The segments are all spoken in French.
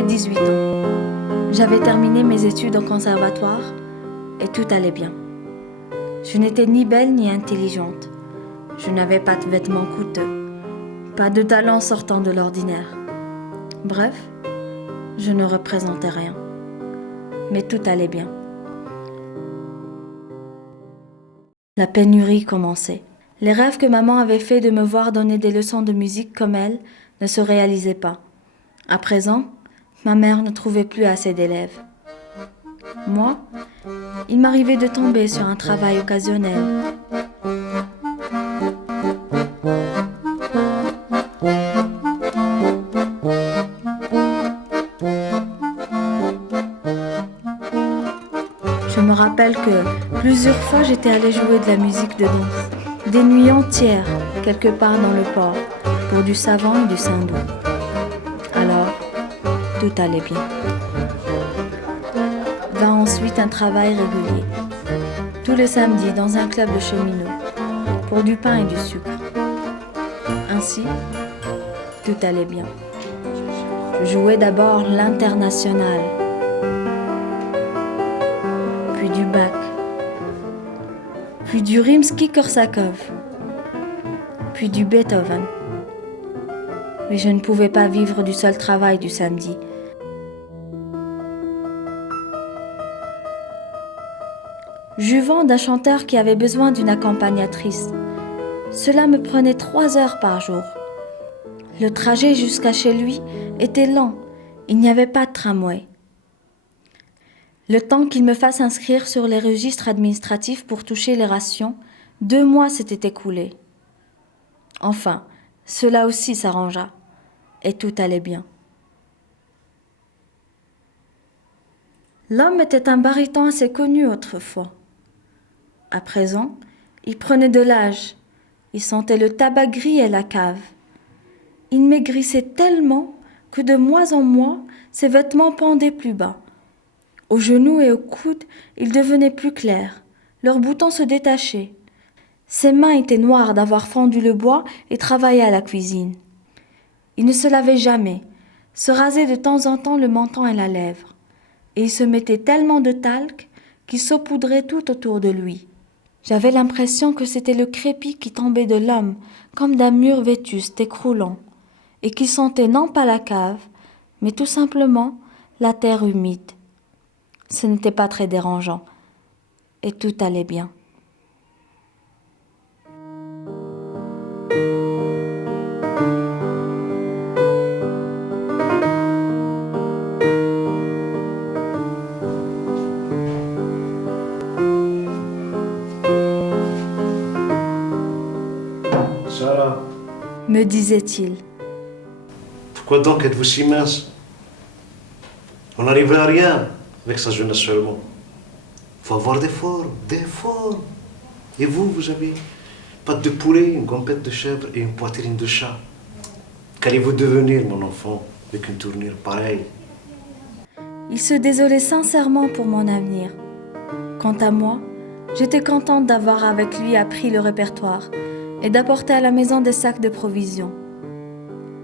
J'avais 18 ans. J'avais terminé mes études en conservatoire et tout allait bien. Je n'étais ni belle ni intelligente. Je n'avais pas de vêtements coûteux, pas de talent sortant de l'ordinaire. Bref, je ne représentais rien. Mais tout allait bien. La pénurie commençait. Les rêves que maman avait fait de me voir donner des leçons de musique comme elle ne se réalisaient pas. À présent, ma mère ne trouvait plus assez d'élèves. Moi, il m'arrivait de tomber sur un travail occasionnel. Je me rappelle que plusieurs fois j'étais allée jouer de la musique de danse, des nuits entières, quelque part dans le port, pour du savon et du saindoux. Alors, tout allait bien. Vint ensuite un travail régulier, tous les samedis dans un club de cheminots, pour du pain et du sucre. Ainsi, tout allait bien. Je jouais d'abord l'international, puis du Bach, puis du Rimsky-Korsakov, puis du Beethoven. Mais je ne pouvais pas vivre du seul travail du samedi. J'eus vent d'un chanteur qui avait besoin d'une accompagnatrice. Cela me prenait 3 heures par jour. Le trajet jusqu'à chez lui était lent. Il n'y avait pas de tramway. Le temps qu'il me fasse inscrire sur les registres administratifs pour toucher les rations, 2 mois s'étaient écoulés. Enfin, cela aussi s'arrangea. Et tout allait bien. L'homme était un baryton assez connu autrefois. À présent, il prenait de l'âge. Il sentait le tabac gris et la cave. Il maigrissait tellement que de mois en mois, ses vêtements pendaient plus bas. Aux genoux et aux coudes, ils devenaient plus clairs. Leurs boutons se détachaient. Ses mains étaient noires d'avoir fendu le bois et travaillé à la cuisine. Il ne se lavait jamais, se rasait de temps en temps le menton et la lèvre. Et il se mettait tellement de talc qu'il saupoudrait tout autour de lui. J'avais l'impression que c'était le crépi qui tombait de l'homme, comme d'un mur vétuste écroulant, et qui sentait non pas la cave, mais tout simplement la terre humide. Ce n'était pas très dérangeant, et tout allait bien. Sarah, Me disait-il. pourquoi donc êtes-vous si mince? On n'arriverait à rien avec sa jeunesse seulement. Il faut avoir des formes. Et vous avez pâte de poulet, une gompette de chèvre et une poitrine de chat. Qu'allez-vous devenir, mon enfant, avec une tournure pareille? Il se désolait sincèrement pour mon avenir. Quant à moi, j'étais contente d'avoir avec lui appris le répertoire et d'apporter à la maison des sacs de provisions.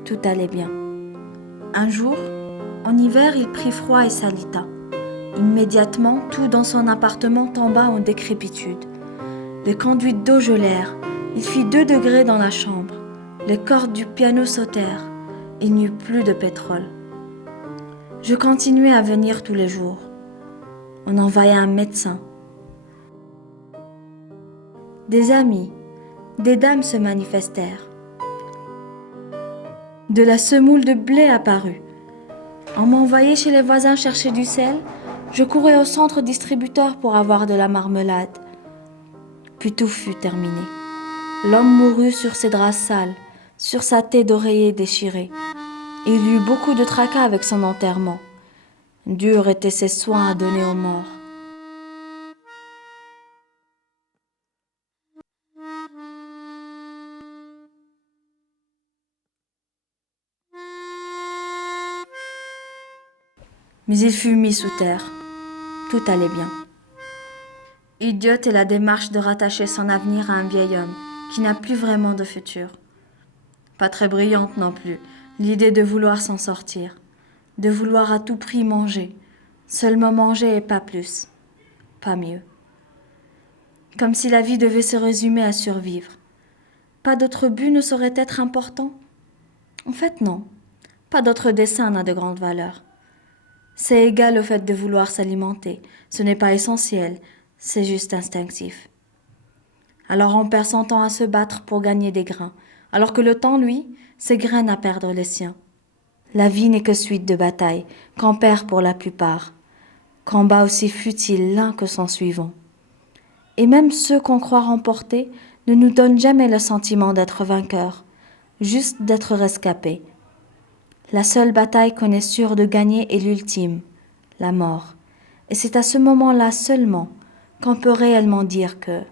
Tout allait bien. Un jour, en hiver, il prit froid et s'alita. Immédiatement, tout dans son appartement tomba en décrépitude. Les conduites d'eau gelèrent. Il fit 2 degrés dans la chambre. Les cordes du piano sautèrent. Il n'y eut plus de pétrole. Je continuai à venir tous les jours. On envoya un médecin. Des amis, des dames se manifestèrent. De la semoule de blé apparut. On m'envoyait chez les voisins chercher du sel. Je courais au centre distributeur pour avoir de la marmelade. Puis tout fut terminé. L'homme mourut sur ses draps sales, sur sa tête d'oreiller déchirée. Il y eut beaucoup de tracas avec son enterrement. Durs étaient ses soins à donner aux morts. Mais il fut mis sous terre. Tout allait bien. Idiote est la démarche de rattacher son avenir à un vieil homme qui n'a plus vraiment de futur. Pas très brillante non plus, l'idée de vouloir s'en sortir. de vouloir à tout prix manger, seulement manger et pas plus, pas mieux. Comme si la vie devait se résumer à survivre. Pas d'autre but ne saurait être important? En fait, non. Pas d'autre dessein n'a de grande valeur. C'est égal au fait de vouloir s'alimenter. Ce n'est pas essentiel, c'est juste instinctif. Alors on perd son temps à se battre pour gagner des grains, alors que le temps, lui, s'égrène à perdre les siens. La vie n'est que suite de batailles, qu'on perd pour la plupart. Combats aussi futiles l'un que son suivant. Et même ceux qu'on croit remporter ne nous donnent jamais le sentiment d'être vainqueurs, juste d'être rescapés. La seule bataille qu'on est sûr de gagner est l'ultime, la mort. Et c'est à ce moment-là seulement qu'on peut réellement dire que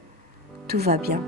tout va bien.